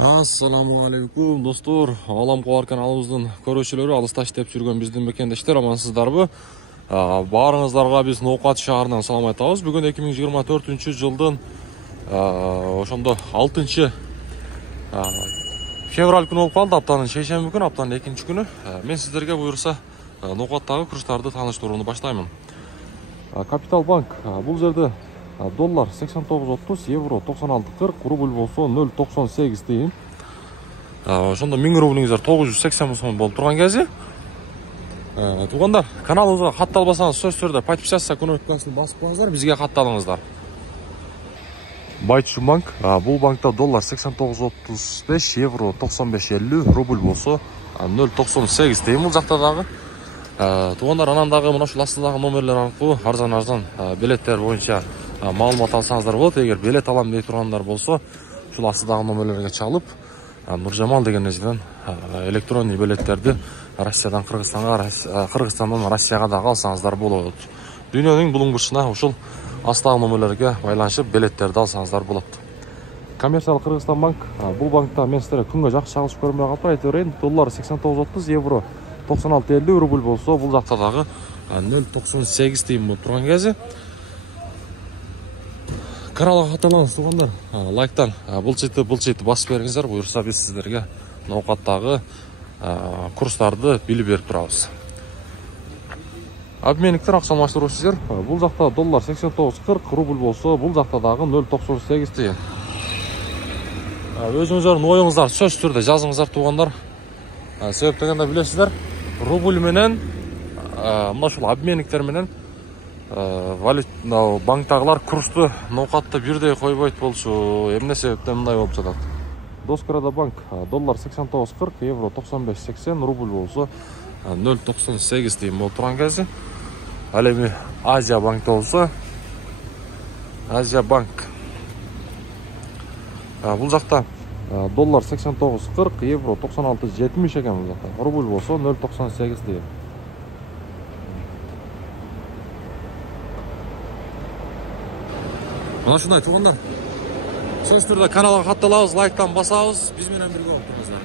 Ассаламу алейкум достор. Алам кубар каналыбыздын көрүүчүлөрү, алыста иштеп жүргөн биздин мекендештер, амансыздарбы? Баарыңыздарга биз Ноокат шаарынан салам айтабыз. Бүгүн 2024-жылдын ошондо 6 февраль күнү болуп калды. Аптанын шейшемби күнү, аптанын 2 күнү. Мен сиздерге буюрса Ноокаттагы курстарды тааныштырууну баштайм. Капитал банк бул жерде доллар 89.30, евро 96.40, рубль болсо 0.98 дейм. Ошондо 1000 рублиңиздер 980 сом болуп турган кези. Туугандар, каналыбызга катталбасаңыз сөзсүз түрдө подписаться кнопкасын басып коюңуздар, бизге катталыңыздар. Байтчу банк, бул банкта доллар 89.35, евро 95.50, рубль болсо 0.98 дейм бул жакта дагы. Туугандар, анан дагы мына ушул астыдагы номерлер аркылуу арзан билеттер боюнча маалымат алсаңыздар болот. Эгер билет алам дей тургандар болсо, ушул астыдагы номерлерге чалып, Нуржамал деген эжеден электронный билеттерди Россиядан Кыргызстанга, Кыргызстандан Россияга дагы алсаңыздар болот. Дүйнөнүн булуң бурчуна ушул астыдагы номерлерге байланышып билеттерди алсаңыздар болот. Коммерциялык Кыргызстан банк, бул банкта мен сиздерге күнгө жакшы чагылышып көрмөй калып айта берейин. Доллар 89.30, евро 96.50, рубль болсо бул жакта дагы 0.98 дейм болуп турган кези. Каналга катталыңыз туугандар. Лайктан булчитти басып бериңиздер, буюрса биз сиздерге Ноокаттагы курстарды билип берип турабыз. Обменниктер, акча алмаштыруучу, бул жакта доллар 89.40, рубль болсо бул жакта дагы 0.98 дейм. Өзүңүздөрдүн оюңуздарды сөзсүз түрдө жазыңыздар туугандар. Себеп дегенде билесиздер, рубль менен мына ушул обменниктер менен банктагылар курсту Ноокатта бирдей койбойт болчу. Эмне себептен мындай болуп жатат? Доскорада банк доллар 89.40, евро 95.80, рубль болсо 0.98 дейм болуп турган кези. Ал эми Азия банкта болсо, Азия банк бул жакта доллар 89.40, евро 96.70 экен бул жакта. Рубль болсо 0.98 дейм. Мына ушундай туугандар. Сөзсүз түрдө каналга катталабыз, лайктан басабыз, биз менен бирге болуп туруңуздар.